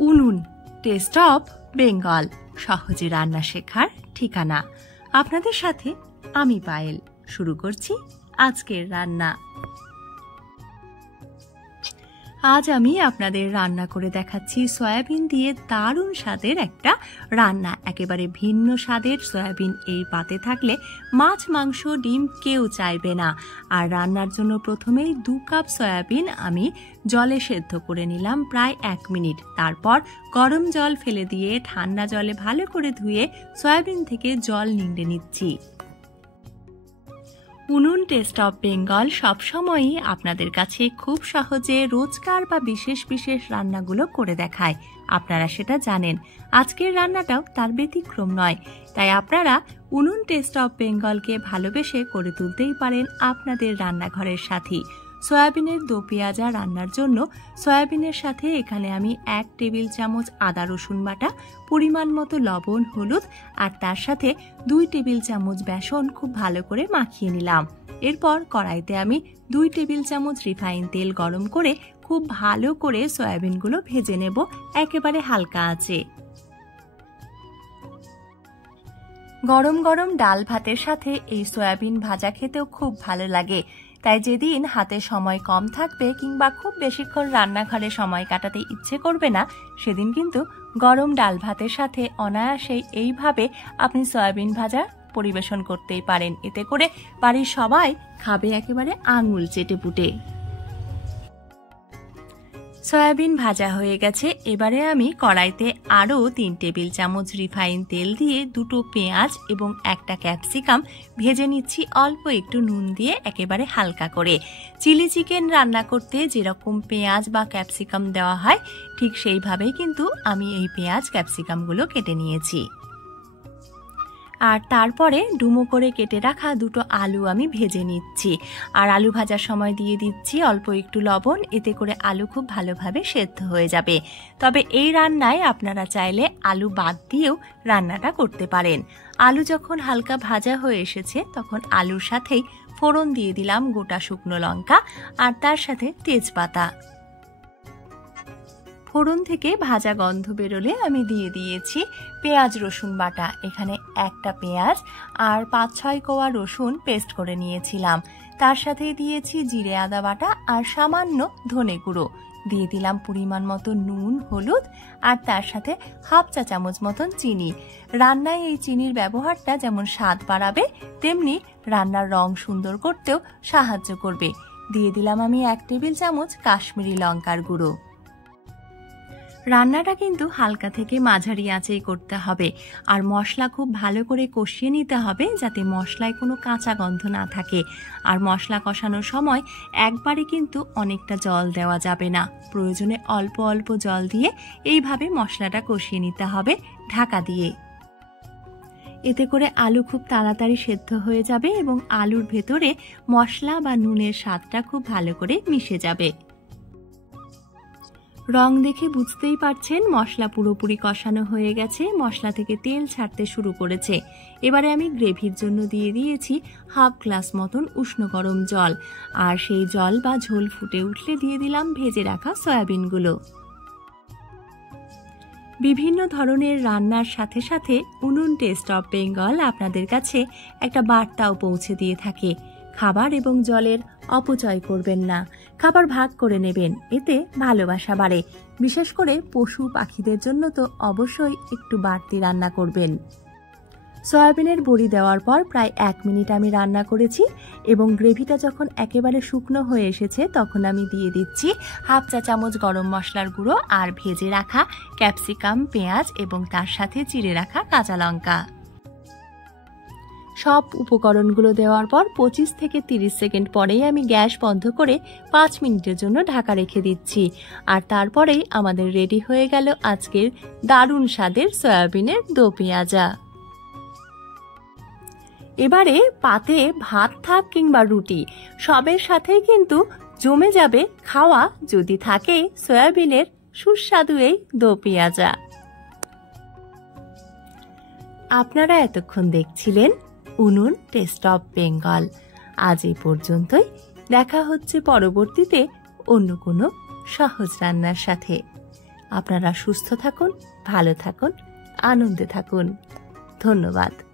উনুন test of Bengal, সহজে রান্না শেখার ঠিকানা। আপনাদের সাথে আমি পায়েল। শুরু করছি আজকের রান্না। আজ আমি আপনাদের রান্না করে দেখাচ্ছি সয়াবিন দিয়ে দারুণ স্বাদের একটা রান্না। একেবারে ভিন্ন স্বাদের সয়াবিন এই পাতে থাকলে মাছ, মাংস, ডিম কেউ চাইবে না। আর রান্নার জন্য প্রথমেই 2 কাপ সয়াবিন আমি জলে সেদ্ধ করে নিলাম প্রায় 1 মিনিট। তারপর গরম জল ফেলে দিয়ে ঠান্ডা জলে ভালো করে ধুয়ে সয়াবিন থেকে জল নিংড়ে নিচ্ছি। উনুন টেস্ট অফ বেঙ্গল সবসময়ই আপনাদের কাছে খুব সহজে রোজকার বা বিশেষ বিশেষ রান্নাগুলো করে দেখায়। আপনারা সেটা জানেন। আজকের রান্নাটাও তার ব্যতিক্রম নয়। তাই আপনারা উনুন টেস্ট অফ বেঙ্গলকে ভালোবেসে করে তুলতেই পারেন আপনাদের রান্নাঘরের সাথী। সয়াবিনের দো পেঁয়াজা রান্নার জন্য সয়াবিনের সাথে এখানে আমি 1 টেবিল চামচ আদা রসুন বাটা, পরিমাণ মতো লবণ, হলুদ আর তার সাথে 2 টেবিল চামচ বেসন খুব ভালো করে মাখিয়ে নিলাম। এরপর কড়াইতে আমি 2 টেবিল চামচ রিফাইন তেল গরম করে খুব ভালো করে সয়াবিনগুলো ভেজে নেব একেবারে হালকা আঁচে। গরম গরম ডাল ভাতের সাথে এই সয়াবিন ভাজা খেতেও খুব ভালো লাগে। তাই যেদিন হাতে সময় কম থাকবে কিংবা খুব বেশিক্ষণ রান্নাঘরে সময় কাটাতে ইচ্ছে করবে না, সেদিন কিন্তু গরম ডাল ভাতের সাথে অনায়াসেই এইভাবে আপনি সয়াবিন ভাজা পরিবেশন করতেই পারেন। এতে করে বাড়ির সবাই খাবে একেবারে আঙুল চেটে পুটে। সয়াবিন ভাজা হয়ে গেছে। এবারে আমি কড়াইতে আরও 3 টেবিল চামচ রিফাইন তেল দিয়ে 2টো পেঁয়াজ এবং 1টা ক্যাপসিকাম ভেজে নিচ্ছি অল্প একটু নুন দিয়ে একেবারে হালকা করে। চিলি চিকেন রান্না করতে যেরকম পেঁয়াজ বা ক্যাপসিকাম দেওয়া হয় ঠিক সেইভাবেই কিন্তু আমি এই পেঁয়াজ ক্যাপসিকামগুলো কেটে নিয়েছি। আর তারপরে ডুমো করে কেটে রাখা 2টো আলু আমি ভেজে নিচ্ছি। আর আলু ভাজার সময় দিয়ে দিচ্ছি অল্প একটু লবণ। এতে করে আলু খুব ভালোভাবে সেদ্ধ হয়ে যাবে। তবে এই রান্নায় আপনারা চাইলে আলু বাদ দিয়েও রান্নাটা করতে পারেন। আলু যখন হালকা ভাজা হয়ে এসেছে তখন আলুর সাথেই ফোড়ন দিয়ে দিলাম গোটা শুকনো লঙ্কা আর তার সাথে তেজপাতা। ফোড়ন থেকে ভাজা গন্ধ বেরোলে আমি দিয়ে দিয়েছি পেঁয়াজ রসুন বাটা। এখানে 1টা পেঁয়াজ আর 5-6 কোয়া রসুন পেস্ট করে নিয়েছিলাম। তার সাথে দিয়েছি জিরে আদা বাটা আর সামান্য ধনে গুঁড়ো। দিয়ে দিলাম পরিমাণ মতো নুন, হলুদ আর তার সাথে হাফ চা চামচ মতন চিনি। রান্নায় এই চিনির ব্যবহারটা যেমন স্বাদ বাড়াবে তেমনি রান্নার রং সুন্দর করতেও সাহায্য করবে। দিয়ে দিলাম আমি 1 টেবিল চামচ কাশ্মীরি লঙ্কার গুঁড়ো। রান্নাটা কিন্তু হালকা থেকে মাঝারি আঁচেই করতে হবে। আর মশলা খুব ভালো করে কষিয়ে নিতে হবে যাতে মশলায় কোনো কাঁচা গন্ধ না থাকে। আর মশলা কষানোর সময় একবারে কিন্তু অনেকটা জল দেওয়া যাবে না। প্রয়োজনে অল্প অল্প জল দিয়ে এইভাবে মশলাটা কষিয়ে নিতে হবে ঢাকা দিয়ে। এতে করে আলু খুব তাড়াতাড়ি সেদ্ধ হয়ে যাবে এবং আলুর ভেতরে মশলা বা নুনের স্বাদটা খুব ভালো করে মিশে যাবে। রং দেখে বুঝতেই পারছেন মশলা পুরোপুরি কষানো হয়ে গেছে। মশলা থেকে তেল ছাড়তে শুরু করেছে। এবারে আমি গ্রেভির জন্য দিয়ে দিয়েছি হাফ গ্লাস মতন উষ্ণ গরম জল। আর সেই জল বা ঝোল ফুটে উঠলে দিয়ে দিলাম ভেজে রাখা সয়াবিনগুলো। বিভিন্ন ধরনের রান্নার সাথে সাথে উনুন টেস্ট অফ বেঙ্গল আপনাদের কাছে একটা বার্তাও পৌঁছে দিয়ে থাকে। খাবার এবং জলের অপচয় করবেন না, খাবার ভাগ করে নেবেন, এতে ভালোবাসা বাড়ে। বিশেষ করে পশু পাখিদের জন্য তো অবশ্যই একটু বাড়তি রান্না করবেন। সয়াবিনের বড়ি দেওয়ার পর প্রায় 1 মিনিট আমি রান্না করেছি এবং গ্রেভিটা যখন একেবারে শুকনো হয়ে এসেছে তখন আমি দিয়ে দিচ্ছি হাফ চা চামচ গরম মশলার গুঁড়ো আর ভেজে রাখা ক্যাপসিকাম, পেঁয়াজ এবং তার সাথে চিড়ে রাখা কাঁচা লঙ্কা। সব উপকরণগুলো দেওয়ার পর 25 থেকে 30 সেকেন্ড পরেই আমি গ্যাস বন্ধ করে 5 মিনিটের জন্য ঢাকা রেখে দিচ্ছি। আর তারপরেই আমাদের রেডি হয়ে গেল আজকের দারুণ স্বাদের সয়াবিনের দো পেঁয়াজা। এবারে পাতে ভাত থাক কিংবা রুটি সবের সাথেই কিন্তু জমে যাবে খাওয়া যদি থাকে সয়াবিনের সুস্বাদু এই দো পেঁয়াজা। আপনারা এতক্ষণ দেখছিলেন উনুন টেস্ট অফ বেঙ্গল। আজ এই পর্যন্তই। দেখা হচ্ছে পরবর্তীতে অন্য কোনো সহজ রান্নার সাথে। আপনারা সুস্থ থাকুন, ভালো থাকুন, আনন্দে থাকুন। ধন্যবাদ।